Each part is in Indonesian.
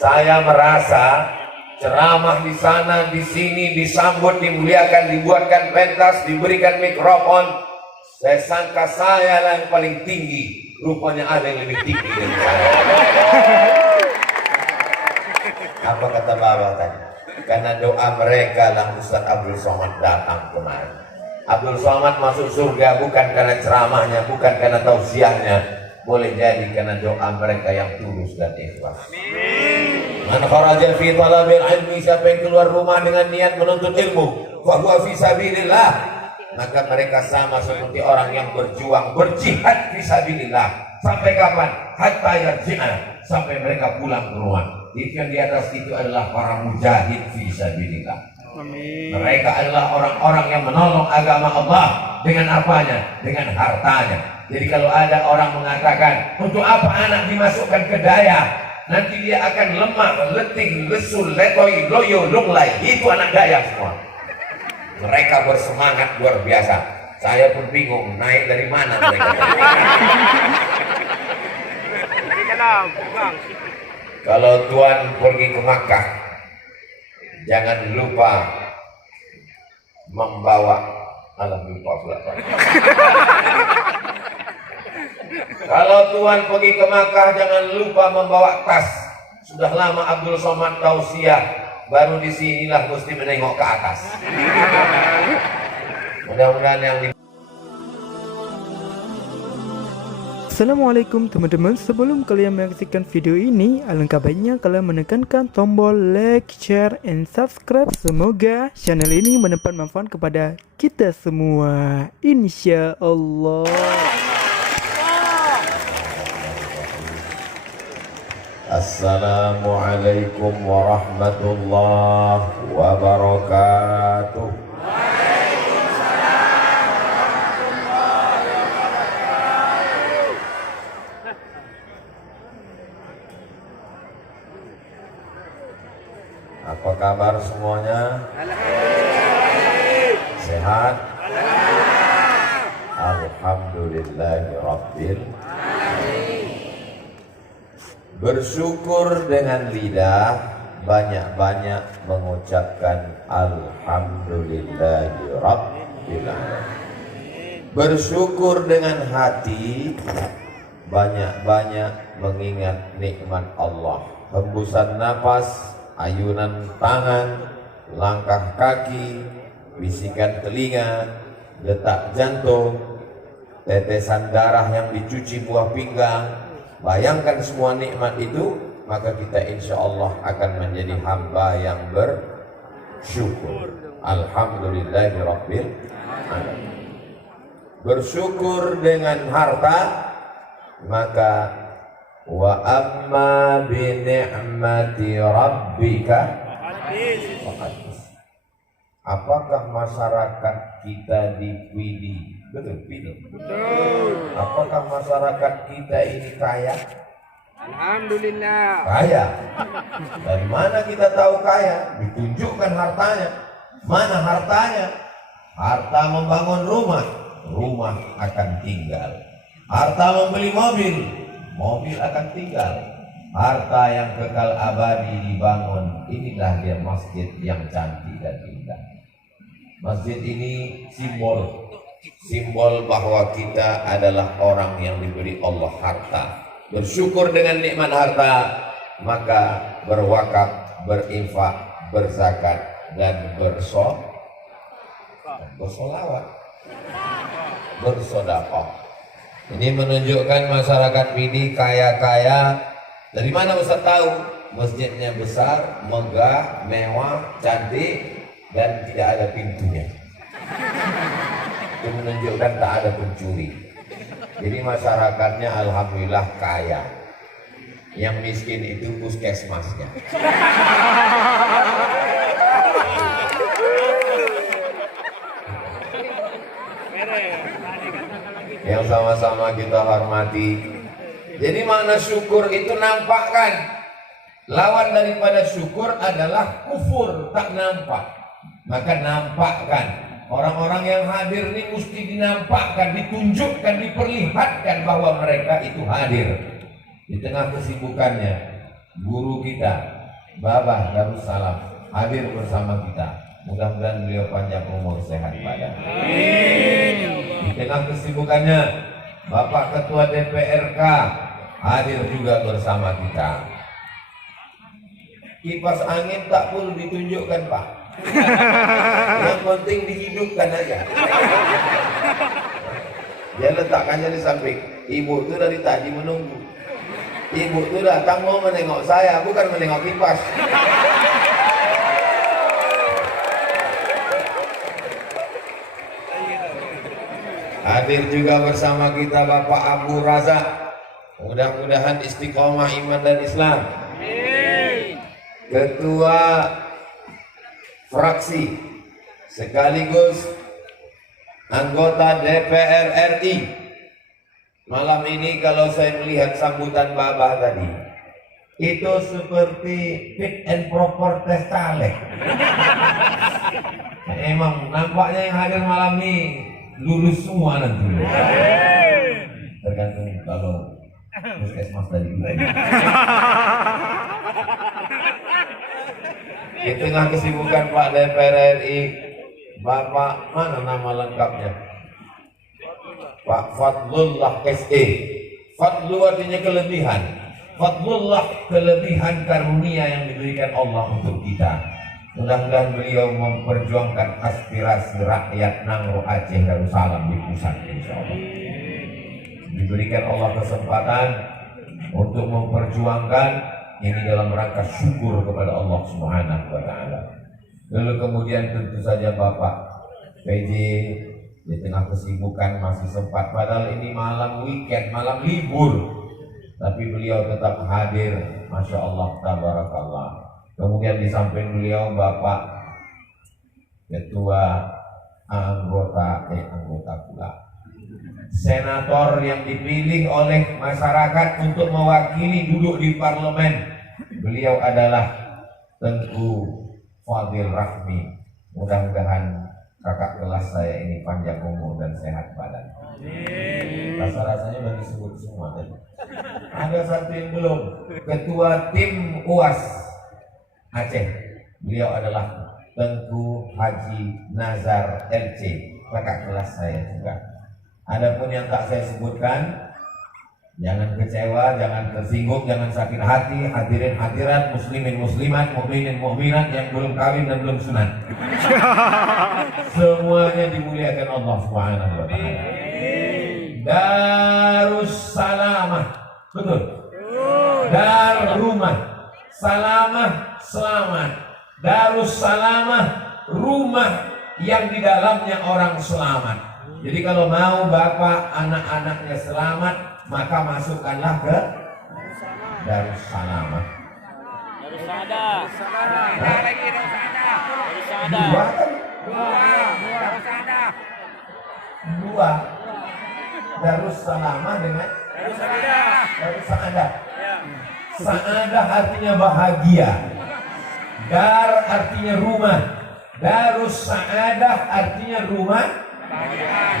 Saya merasa ceramah di sana, di sini disambut, dimuliakan, dibuatkan pentas, diberikan mikrofon. Saya sangka saya lah yang paling tinggi. Rupanya ada yang lebih tinggi dari saya. Apa kata Bapak tadi? Karena doa mereka lah Ustaz Abdul Somad datang kemarin. Abdul Somad masuk surga bukan karena ceramahnya, bukan karena tausiahnya. Boleh jadi karena doa mereka yang tulus dan ikhlas. Man kharaja fi talabil ilmi, siapa yang keluar rumah dengan niat menuntut ilmu, fa huwa fi sabilillah, maka mereka sama seperti orang yang berjuang, berjihad fi sabilillah. Sampai kapan? Hatta yarji'a, sampai mereka pulang ke rumah. Itu yang di atas itu adalah para mujahid fi sabilillah. Amin. Mereka adalah orang-orang yang menolong agama Allah dengan apanya? Dengan hartanya. Jadi kalau ada orang mengatakan, untuk apa anak dimasukkan ke daya? Nanti dia akan lemah, letih, lesu, letoi, loyo, lunglai. Itu anak daya semua. Mereka bersemangat luar biasa. Saya pun bingung, naik dari mana mereka. Kalau Tuhan pergi ke Makkah, jangan lupa membawa lupa pula. Kalau Tuhan pergi ke Makkah, jangan lupa membawa tas. Sudah lama Abdul Somad tausiah, baru disinilah mesti menengok ke atas. Mudah-mudahan yang Assalamualaikum teman-teman, sebelum kalian menyaksikan video ini, alangkah baiknya kalian menekankan tombol like, share, and subscribe. Semoga channel ini mendapat manfaat kepada kita semua, insya Allah. Assalamualaikum warahmatullahi wabarakatuh. Apa kabar semuanya? Sehat? Alhamdulillahirabbil. Bersyukur dengan lidah, banyak-banyak mengucapkan alhamdulillahirabbil alamin. Bersyukur dengan hati, banyak-banyak mengingat nikmat Allah. Hembusan napas, ayunan tangan, langkah kaki, bisikan telinga, detak jantung, tetesan darah yang dicuci buah pinggang. Bayangkan semua nikmat itu, maka kita insya Allah akan menjadi hamba yang bersyukur. Alhamdulillahirabbil alamin. Bersyukur dengan harta, maka wa amma bi ni'mati rabbika fahaddits. Apakah masyarakat kita di Pidi? Betul. Apakah masyarakat kita ini kaya? Alhamdulillah. Kaya. Dari mana kita tahu kaya? Ditunjukkan hartanya. Mana hartanya? Harta membangun rumah, rumah akan tinggal. Harta membeli mobil, mobil akan tinggal. Harta yang kekal abadi dibangun. Inilah dia masjid yang cantik dan indah. Masjid ini simbol bahwa kita adalah orang yang diberi Allah harta. Bersyukur dengan nikmat harta, maka berwakaf, berinfak, berzakat, dan bersolawat, bersedekah. Ini menunjukkan masyarakat Pidi kaya-kaya. Dari mana Ustaz tahu? Masjidnya besar, megah, mewah, cantik, dan tidak ada pintunya. Itu menunjukkan tak ada pencuri. Jadi masyarakatnya alhamdulillah kaya. Yang miskin itu puskesmasnya. Yang sama-sama kita hormati. Jadi makna syukur itu nampakkan. Lawan daripada syukur adalah kufur, tak nampak. Maka nampakkan. Orang-orang yang hadir ini mesti dinampakkan, ditunjukkan, diperlihatkan bahwa mereka itu hadir. Di tengah kesibukannya, guru kita Babah Darussalam hadir bersama kita. Mudah-mudahan beliau panjang umur, sehat badan. Di tengah kesibukannya, Bapak Ketua DPRK hadir juga bersama kita. Kipas angin tak perlu ditunjukkan, Pak. Yang penting dihidupkan aja. Dia letakkannya di samping. Ibu itu dari tadi menunggu. Ibu itu datang mau menengok saya, bukan menengok kipas. Hadir juga bersama kita Bapak Abu Razak. Mudah-mudahan istiqomah iman dan Islam. Ketua fraksi sekaligus anggota DPR RI. Malam ini kalau saya melihat sambutan Babah tadi, itu seperti fit and proper tes caleg. Emang nampaknya yang hadir malam ini lulus semua nanti. Tergantung kalau puskesmas tadi. Di tengah kesibukan Pak DPR RI, Bapak mana nama lengkapnya? Pak Fadlullah SE. Fadlu artinya kelebihan. Fadlullah kelebihan karunia yang diberikan Allah untuk kita. Mudah-mudahan beliau memperjuangkan aspirasi rakyat Nangro Aceh Darussalam di pusat, insyaallah. Diberikan Allah kesempatan untuk memperjuangkan ini dalam rangka syukur kepada Allah Subhanahu wa taala. Lalu kemudian tentu saja Bapak PJ di tengah kesibukan masih sempat, padahal ini malam weekend, malam libur, tapi beliau tetap hadir. Masya Allah, tabarakallah. Kemudian di samping beliau Bapak Ketua anggota pula senator yang dipilih oleh masyarakat untuk mewakili duduk di parlemen. Beliau adalah Tengku Fadil Rahmi. Mudah-mudahan kakak kelas saya ini panjang umur dan sehat badan. Rasa-rasanya udah disebut semua tadi. Ada satu yang belum, Ketua Tim UAS Aceh. Beliau adalah Tengku Haji Nazar LC, kakak kelas saya juga. Adapun yang tak saya sebutkan, jangan kecewa, jangan tersinggung, jangan sakit hati, hadirin hadirat, muslimin muslimat, mukminin mukminat yang belum kawin dan belum sunat. Semuanya dimuliakan Allah Subhanahu wa taala. Darussalamah, betul. Dar rumah, salamah selamat. Darussalamah rumah yang di dalamnya orang selamat. Jadi kalau mau Bapak anak-anaknya selamat, maka masukkanlah ke Darussalamah. Dua Darussalamah dengan Darussalamah. Sa'adah artinya bahagia. Dar artinya rumah. Darussaadah artinya rumah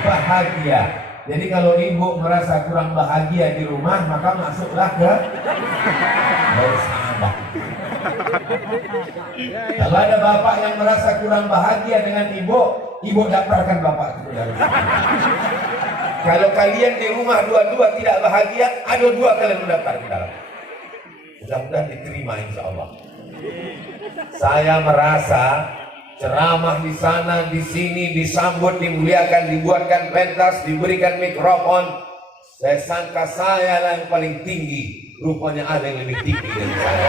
bahagia. Jadi kalau ibu merasa kurang bahagia di rumah, maka masuklah ke Darussalamah. Kalau ada bapak yang merasa kurang bahagia dengan ibu daftarkan bapak ke Darussalamah. Kalau kalian di rumah dua-dua tidak bahagia, ada dua kalian mendaftar ke dalam. Mudah-mudahan diterima insya Allah. Saya merasa ceramah di sana, di sini disambut, dimuliakan, dibuatkan pentas, diberikan mikrofon. Saya sangka saya lah yang paling tinggi, rupanya ada yang lebih tinggi dari saya.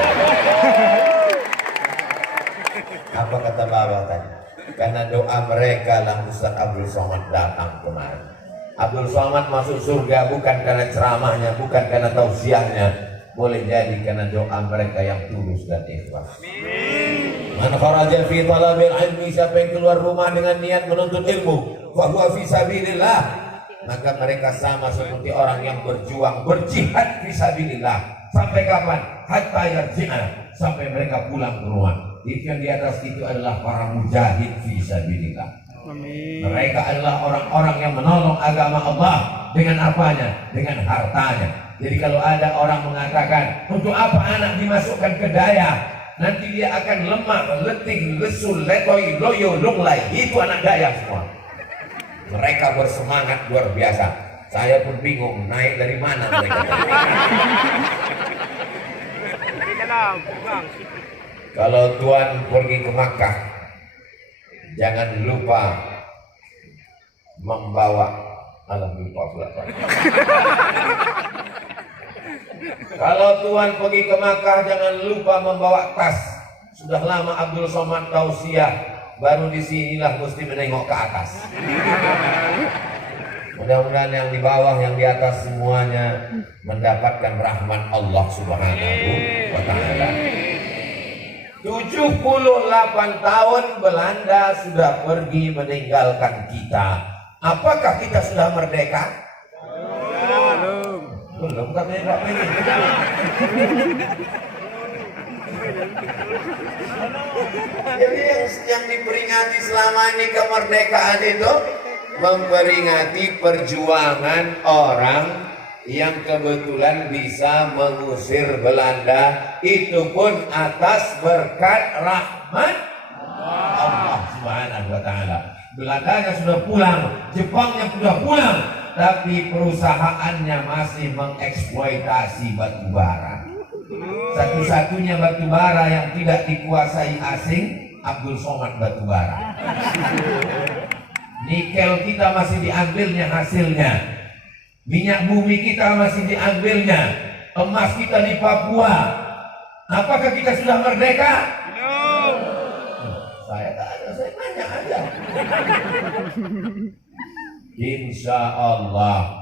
Apa kata Bapak tadi? Karena doa mereka lah Ustaz Abdul Somad datang kemarin. Abdul Somad masuk surga bukan karena ceramahnya, bukan karena tausiahnya, boleh jadi karena doa mereka yang tulus dan ikhlas. Man kharaja fi talabil ilmi, siapa yang keluar rumah dengan niat menuntut ilmu, fa huwa fi sabilillah, maka mereka sama seperti orang yang berjuang, berjihad fi sabilillah. Sampai kapan? Hatta yarji'a, sampai mereka pulang ke rumah. Itu yang di atas itu adalah para mujahid fi sabilillah. Amin. Mereka adalah orang-orang yang menolong agama Allah dengan apanya? Dengan hartanya. Jadi kalau ada orang mengatakan, untuk apa anak dimasukkan ke daya? Nanti dia akan lemah, letih, lesu, letoi, loyo, lunglai. Itu anak daya semua. Mereka bersemangat luar biasa. Saya pun bingung naik dari mana mereka. Kalau Tuhan pergi ke Makkah, jangan lupa membawa lupa pula. Kalau Tuhan pergi ke Makkah, jangan lupa membawa tas. Sudah lama Abdul Somad tausiah, baru disinilah mesti menengok ke atas. Mudah-mudahan yang di bawah, yang di atas semuanya mendapatkan rahmat Allah Subhanahu wa Ta'ala. 78 tahun Belanda sudah pergi meninggalkan kita. Apakah kita sudah merdeka? Belum, katanya Pak Meni. Jadi yang diperingati selama ini kemerdekaan itu memperingati perjuangan orang yang kebetulan bisa mengusir Belanda, itu pun atas berkat rahmat Allah Subhanahu wa Ta'ala. Belandanya sudah pulang, Jepangnya sudah pulang, tapi perusahaannya masih mengeksploitasi batu bara. Satu-satunya batu bara yang tidak dikuasai asing, Abdul Somad batu bara. Nikel kita masih diambilnya hasilnya, minyak bumi kita masih diambilnya, emas kita di Papua. Apakah kita sudah merdeka? Belum. Saya tak ada, saya tanya aja. Insya Allah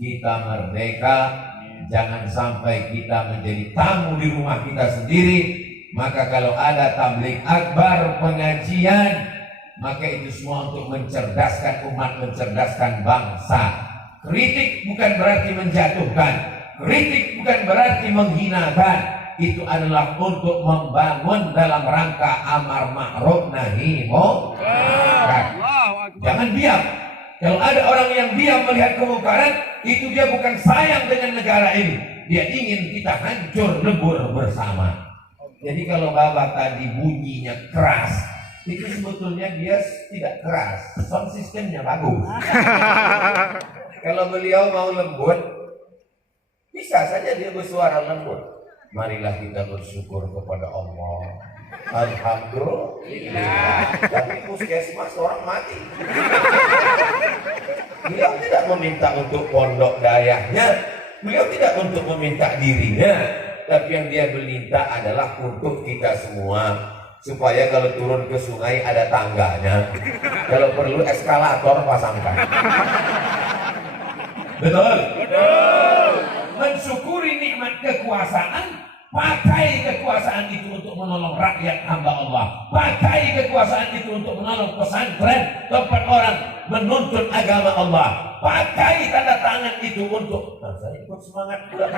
kita merdeka. Jangan sampai kita menjadi tamu di rumah kita sendiri. Maka kalau ada tabligh akbar, pengajian, maka itu semua untuk mencerdaskan umat, mencerdaskan bangsa. Kritik bukan berarti menjatuhkan, kritik bukan berarti menghinakan. Itu adalah untuk membangun dalam rangka amar ma'ruf nahi munkar. Jangan diam. Kalau ada orang yang diam melihat kemungkaran, itu dia bukan sayang dengan negara ini. Dia ingin kita hancur lebur bersama. Jadi kalau Bapak tadi bunyinya keras, itu sebetulnya dia tidak keras, sound systemnya bagus. Kalau beliau mau lembut, bisa saja dia bersuara lembut. Marilah kita bersyukur kepada Allah. Alhamdulillah. Tapi puskesmas orang mati. Beliau tidak meminta untuk pondok dayahnya, beliau tidak untuk meminta dirinya, tapi yang dia meminta adalah untuk kita semua. Supaya kalau turun ke sungai ada tangganya, kalau perlu eskalator pasangkan. Betul? Betul. Mensyukuri nikmat kekuasaan, pakai kekuasaan itu untuk menolong rakyat hamba Allah. Pakai kekuasaan itu untuk menolong pesantren, tempat orang menuntut agama Allah. Pakai tanda tangan itu untuk saya ikut semangat pula.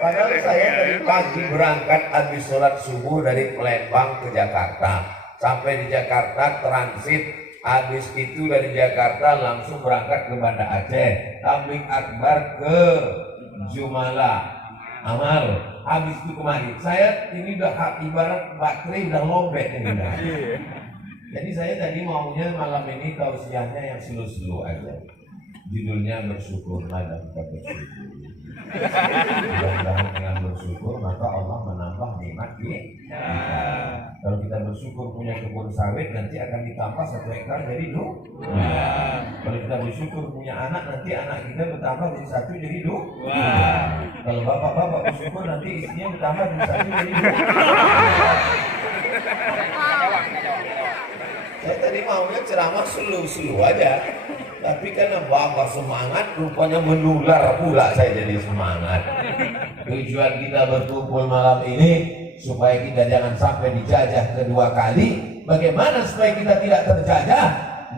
Padahal saya dari pagi berangkat habis sholat subuh dari Palembang ke Jakarta. Sampai di Jakarta transit. Habis itu dari Jakarta langsung berangkat ke Banda Aceh. Tabligh akbar ke Jumala Amal. Habis itu kemarin saya ini udah ibarat baterai udah lobet ini. Jadi saya tadi maunya malam ini tausiahnya yang slow-slow aja. Judulnya bersyukurlah dan kita bersyukur. Mudah-mudahan dengan bersyukur maka Allah menambah nikmat kita. Kalau kita bersyukur punya kebun sawit, nanti akan ditambah 1 hektar jadi 2. Kalau kita bersyukur punya anak, nanti anak kita bertambah jadi 1 jadi 2. Kalau bapak-bapak bersyukur, nanti istrinya bertambah jadi 1 jadi 2. Saya tadi maunya ceramah slow-slow aja, tapi karena bapak semangat, rupanya menular pula saya jadi semangat. Tujuan kita berkumpul malam ini supaya kita jangan sampai dijajah kedua kali. Bagaimana supaya kita tidak terjajah?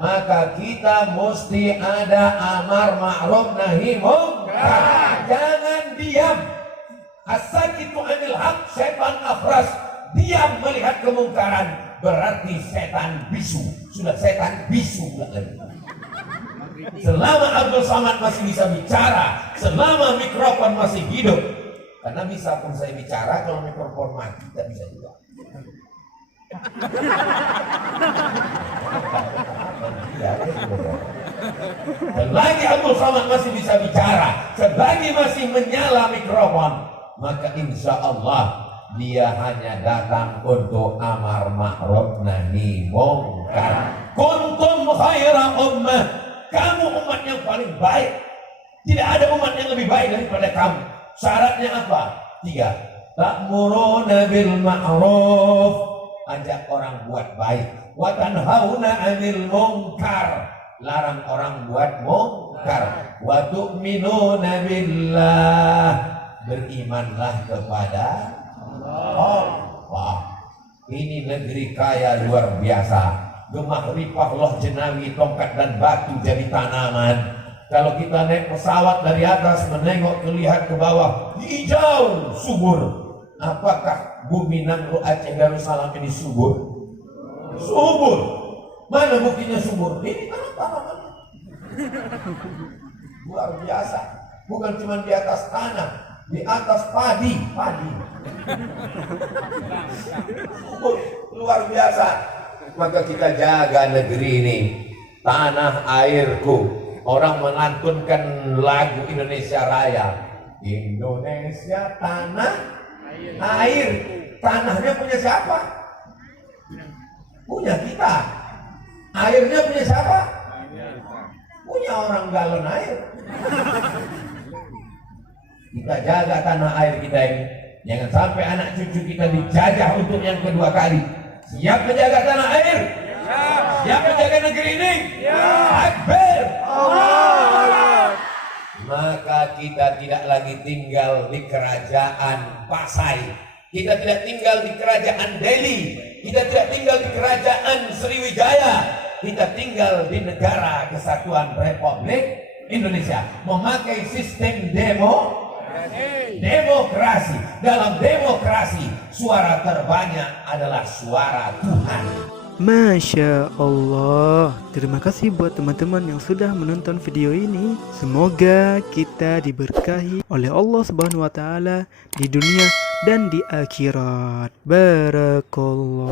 Maka kita mesti ada amar ma'ruf nahi munkar. Jangan diam. As-sakitu 'anil haq setan afras. Diam melihat kemungkaran berarti setan bisu. Sudah setan bisu lagi. Selama Abdul Somad masih bisa bicara, selama mikrofon masih hidup. Karena bisa pun saya bicara, kalau mikrofon mati tidak bisa juga. Selagi Abdul Somad masih bisa bicara, selagi masih menyala mikrofon, maka insya Allah dia hanya datang untuk amar ma'ruf nahi mungkar. Kuntum khaira ummah, kamu umat yang paling baik. Tidak ada umat yang lebih baik daripada kamu. Syaratnya apa? 3. Ta'muruna bil ma'ruf, ajak orang buat baik. Wa tanhauna 'anil munkar, larang orang buat munkar. Wa tu'minuna billah, berimanlah kepada Allah. Ini negeri kaya luar biasa. Gemah ripah loh jenawi, tongkat dan batu jadi tanaman. Kalau kita naik pesawat dari atas menengok lihat ke bawah, hijau subur. Apakah bumi Namru Aceh Darussalam ini subur? Subur. Mana buktinya subur? Ini tanah-tanaman. Luar biasa. Bukan cuma di atas tanah, di atas padi. Subur, luar biasa. Maka kita jaga negeri ini, tanah airku. Orang melantunkan lagu Indonesia Raya. Indonesia tanah air. Tanahnya punya siapa? Punya kita. Airnya punya siapa? Punya orang galon air. Kita jaga tanah air kita ini. Jangan sampai anak cucu kita dijajah untuk yang kedua kali. Siap menjaga tanah air? Siap menjaga negeri ini? Akbar. Maka kita tidak lagi tinggal di kerajaan Pasai. Kita tidak tinggal di kerajaan Delhi. Kita tidak tinggal di kerajaan Sriwijaya. Kita tinggal di negara Kesatuan Republik Indonesia. Memakai sistem demokrasi. Dalam demokrasi, suara terbanyak adalah suara Tuhan. Masya Allah. Terima kasih buat teman-teman yang sudah menonton video ini. Semoga kita diberkahi oleh Allah Subhanahu wa taala di dunia dan di akhirat. Barakallah.